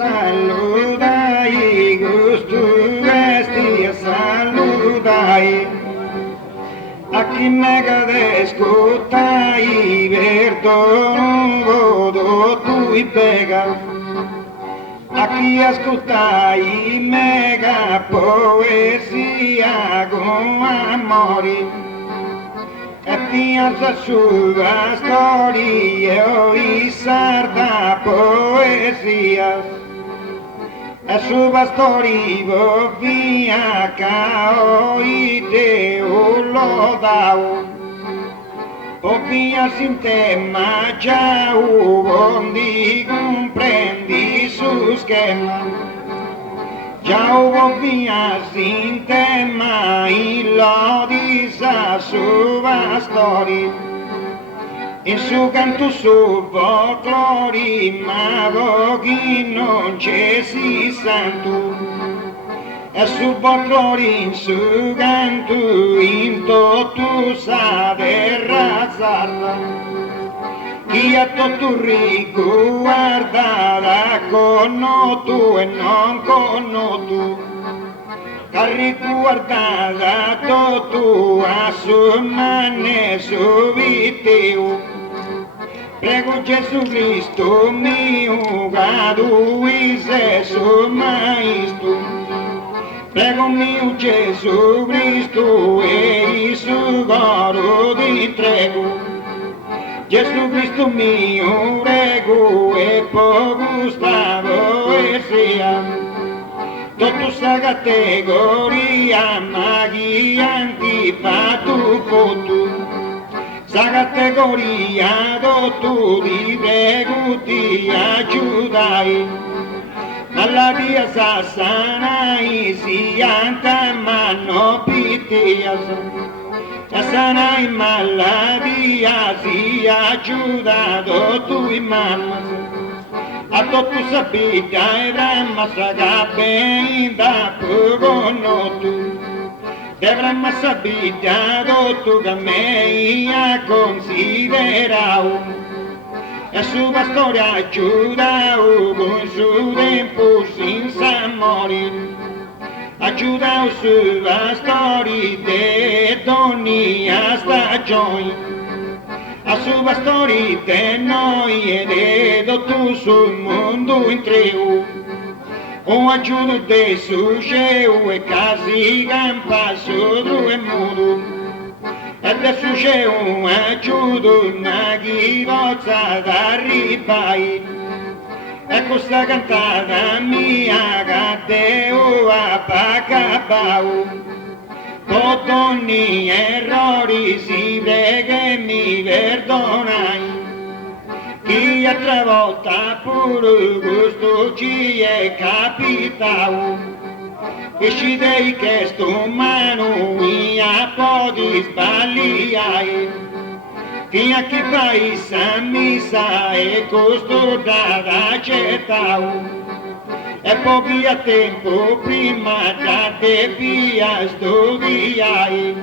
saludai, gustu vesti a saludai. A chi me cadescotai, perdono vodo tu i pega. A chi ascoltai mega poesia con amori. E pianza sulla storia e sarda poesia. E sulla storia via cao e te lo dau. O via sin tema già uondi comprendi su schema. Già via sin tema il lodi sa sua storia. E su canto su folklori ma pochi non c'è si santo. E su folklori in su canto in tutto sa terra sarda. Chi a tutto riguarda con tu e non con tu. Che riguarda tutto a su mane su viteo. Prego Gesù Cristo mio, cadu Gesù Maestro. Prego mio Gesù Cristo e su coro ti prego. Gesù Cristo mio, prego e po' Gustavo e sia. Tutto sa categoria, ma chi antipatu fotu. Sa categoria, tutto ti prego ti aiutai. Alla via sassanai si anta mano pitiasa. Sanai maladia si aiutato tu in mamma. A tutto sapita e ramma sagabe da poco notu. Devramma sapita tu che me ha considerato. E sua storia aiutau con su tempo senza morire. Aiuta sulla storia di ogni stagione. A sua storia di noi ed tu sul mondo intero. O aiuto di su cielo e casi campa su due modo. E da su cielo aiuto una chi possa arrivare. E questa cantata mia che Deo ha pagato. Con ogni errori si prega e mi perdonai. Chi altra volta pure questo ci è capitato. E ci dei che sto mano mia poi sbagliai. Chi a chi paisa mi sa e costo da accettau. E pochi a tempo prima da te via studiai.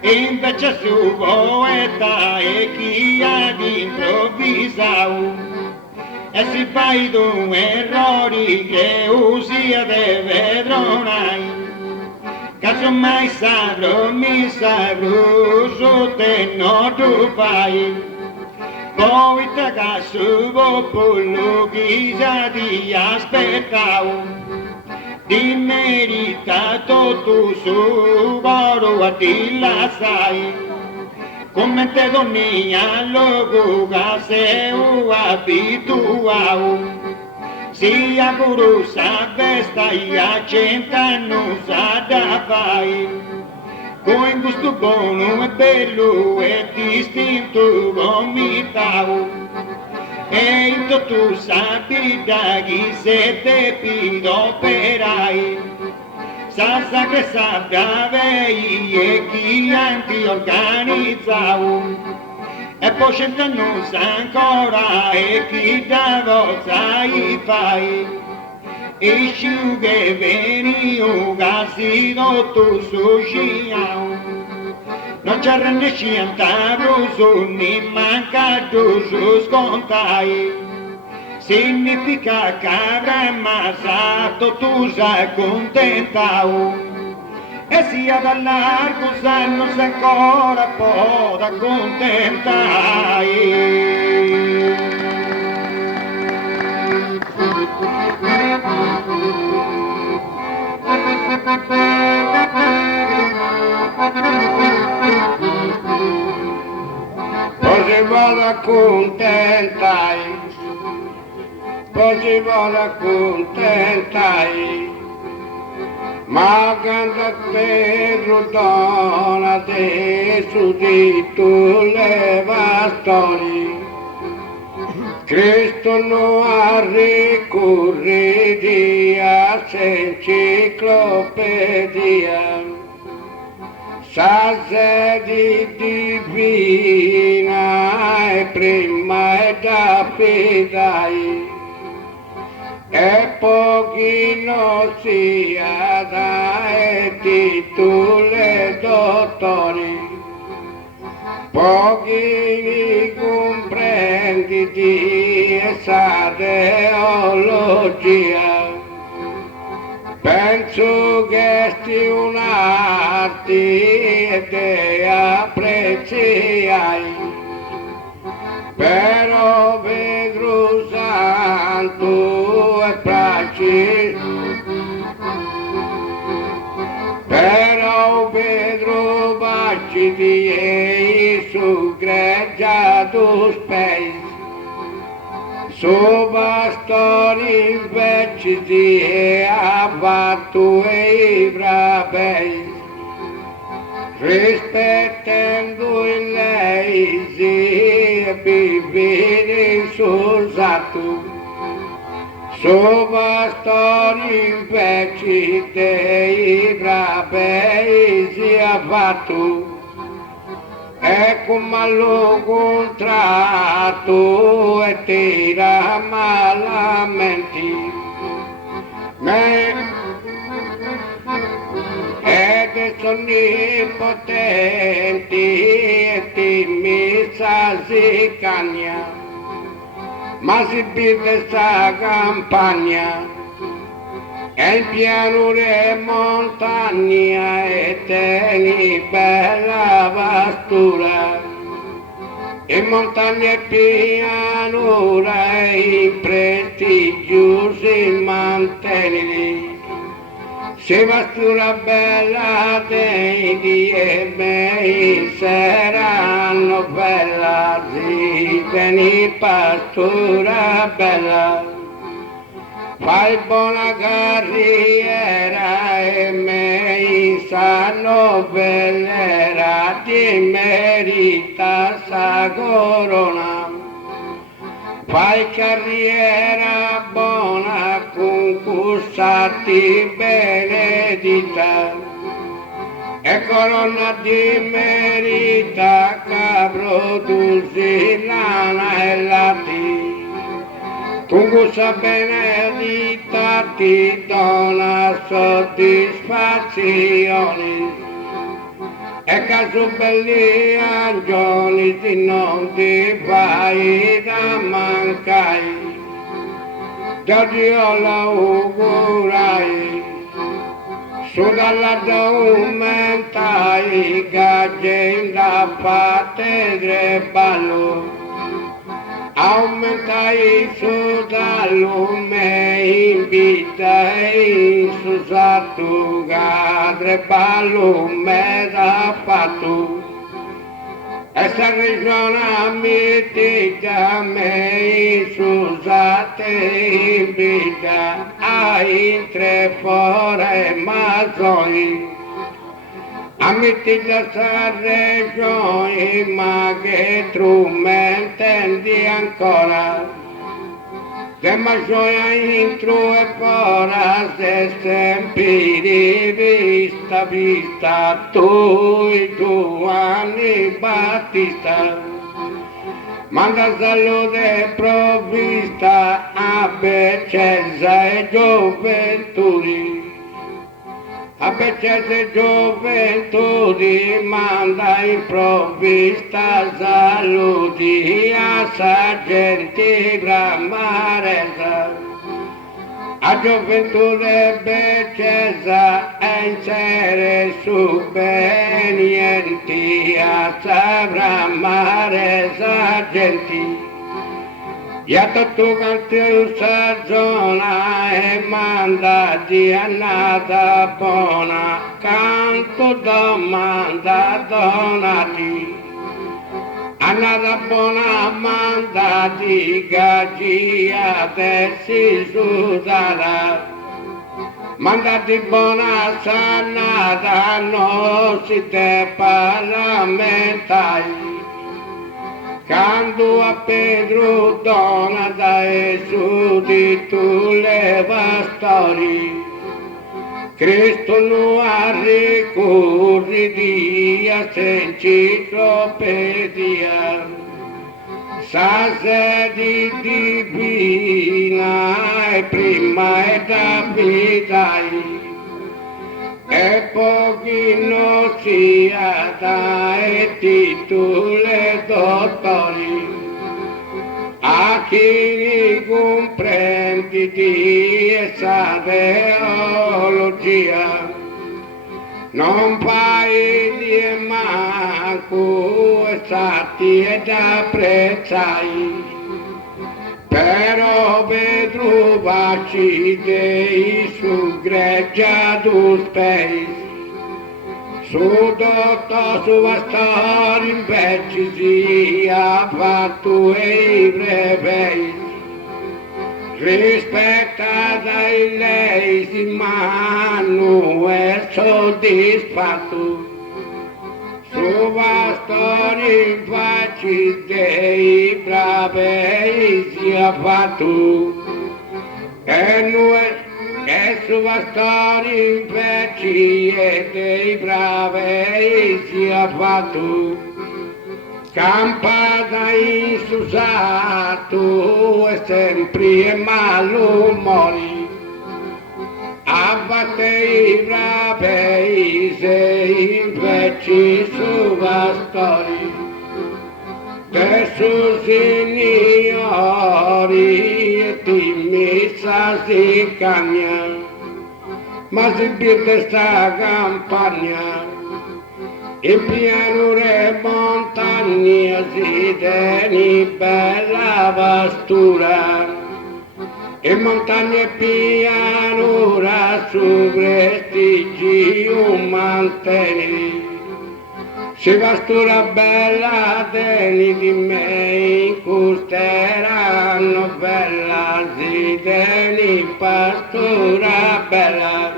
E invece su poeta e chi ad improvvisau. E si fai due errori che usi a vedronai. Casomai sagro mi sagro su te non tu fai. Poi te caso popolo chi già ti aspettau. Di meritato tu su coro a ti la sai. Come te donnia logo che sei abituau. Sia curusa vesta e a cent'anni sa da fai. Con gusto buono e bello e distinto vomitau. E in tu sapi da chi se te pido operai. Sa che saprà vei e chi anti organizzau. E poi cent'anni ancora e chi da volta i fai. E sciu che veni un casino tu su sciau. Non c'è rende sciantavro su ni manca tu su scontai. significa che avrei mangiato tu sei contentato e sia da largo se non sei ancora può da contentare. Poi si vuole accontentare, poi si vuole accontentare, ma canta Pedro dona te su di tu leva storie. Cristo non ha ricorreria enciclopedia, sa sedi divina e prima è da fidare, e pochino sia da e titoli dottori. Pochi comprendi di essa teologia, penso che sia un'arte e te apprezziai, però Pedro Santo e pratico. Però Pedro baci di su greggia dos pés, su bastori invece di abbatto e brabéis, rispettando il lei e vivere susato. So bastori invece dei brabesi abbatto, ecco malo contratto e tira malamente, ed sono impotenti e ti mi sasicagna. Ma si vive sta campagna, e il pianure montagna e teni bella pastura, in montagna e pianura e in prestigiosi mantenili, se pastura bella tendi e me saranno bella, si teni pastura bella, fai buona carriera e me sanno bellera, ti merita sa corona. Fai carriera buona, concursati benedita, e corona di merita, cabro dulce, lana e lati. Concursa benedita ti dona soddisfazioni, e caso belli angioli ti non ti fai da mancare, Dio la augurai, su dalla documentai che agenda parte del ballo, aumentai su dall'ume invitai su sattu cadre ballume da fatto, e se regiona mitica me su sate invita a intre fore mazzoni, ammetti sa regione ma che tu me intendi ancora, se ma gioia intro e fora se sempre vista tu e tu anni Battista, manda salute provvista a Becesa e gioventuri, a Becese gioventù manda improvvista saluti a Sargenti Grammaresa, a gioventù de Becesa e insere su benienti a Grammaresa Sargenti. Ja tu cantil sagiona e manda di annata buona, canto domanda donati. Annata buona manda di gaggia dessi sudala, manda di buona sanata non si te parlamentai. Quando a Pedro dona da Gesù di tu leva storie, Cristo non ha ricorri di enciclopedia, sa sedi divina e prima e Davidai. E pochino sia dai titoli dottori, a chi comprendi di essa teologia, non fai di manco stati ed apprezzai. Però per trovarci dei su greggia tu spei, su dotto su vastori invece sia fatto e brevei, rispettata in lei si mano è soddisfatto. Su pastori facci dei bravi sia fatto, e noi che su pastori facci dei bravi sia fatto, campata in susato e sempre malumori. Abbatte i bravi se invece su pastori, che su signori e ti messa si cagna, ma si pierde sta campagna, e pianure montagne si tieni bella pastura. E montagne pianura su prestigio manteni, si pastura bella teni di me, incusteranno bella, si teni pastura bella,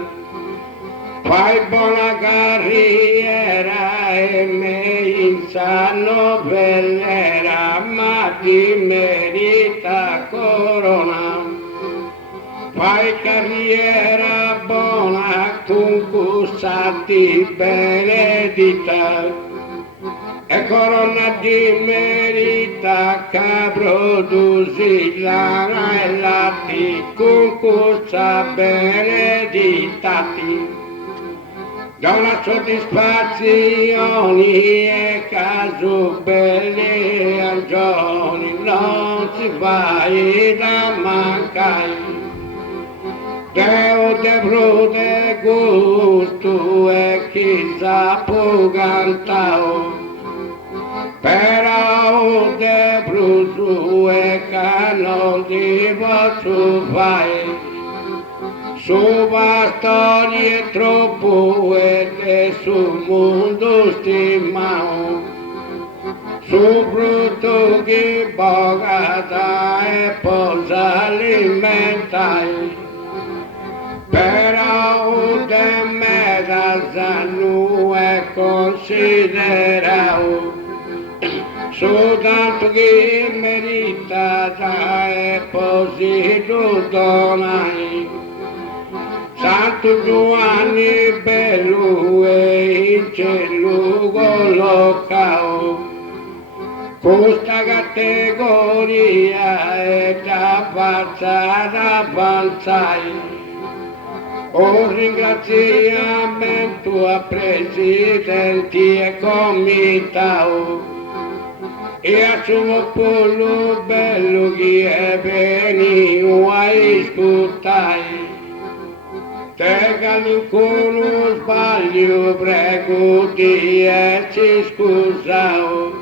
fai buona carriera e me insanno bellera, ma ti merita corona. Fai carriera buona, concursati benedita, e corona di merita che produci lana e lati, concursa beneditati. Da una soddisfazione e caso belli angioni, non si vai da mancare. Deo de brude gusto e chissà può cantare, però de bruto e che non ti posso fare, su bastoni e troppo e sul mondo stimato, su brutto che bogata e posa alimentai. Però de me da zannu è considerato, soltanto che meritata e così lo donai. Santo Giovanni bello e il cielo collocato, questa categoria è da passata avanzai. Un ringraziamento a presidenti e comitati e a suo popolo bello che è venuto a ascoltare. Te che con lo sbaglio prego di essi scusato,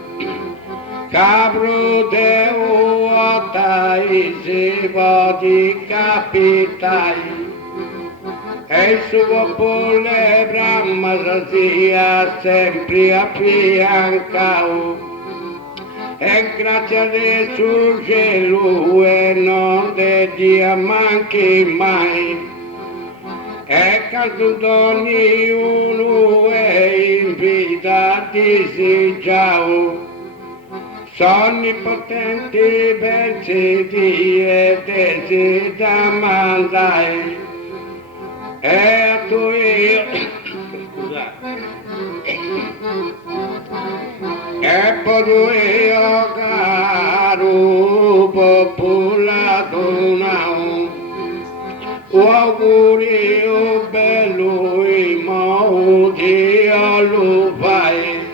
capro devo attai se vodi capitai. E il suo popolo Brahma sia sempre affiancato. E grazie al suo cielo e non de diamanti mai. E canto ognuno è in vita diseggiato. Sono potenti pensieri e desideri. E tu io, e poi io caro popolato o augurio bello e modi lo fai,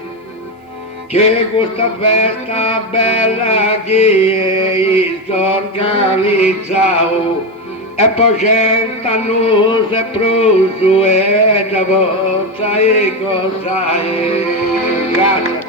che questa festa bella che è organizzata. E poi c'entrano se pruso e da bozza e cosa è. Grazie.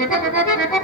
Thank you.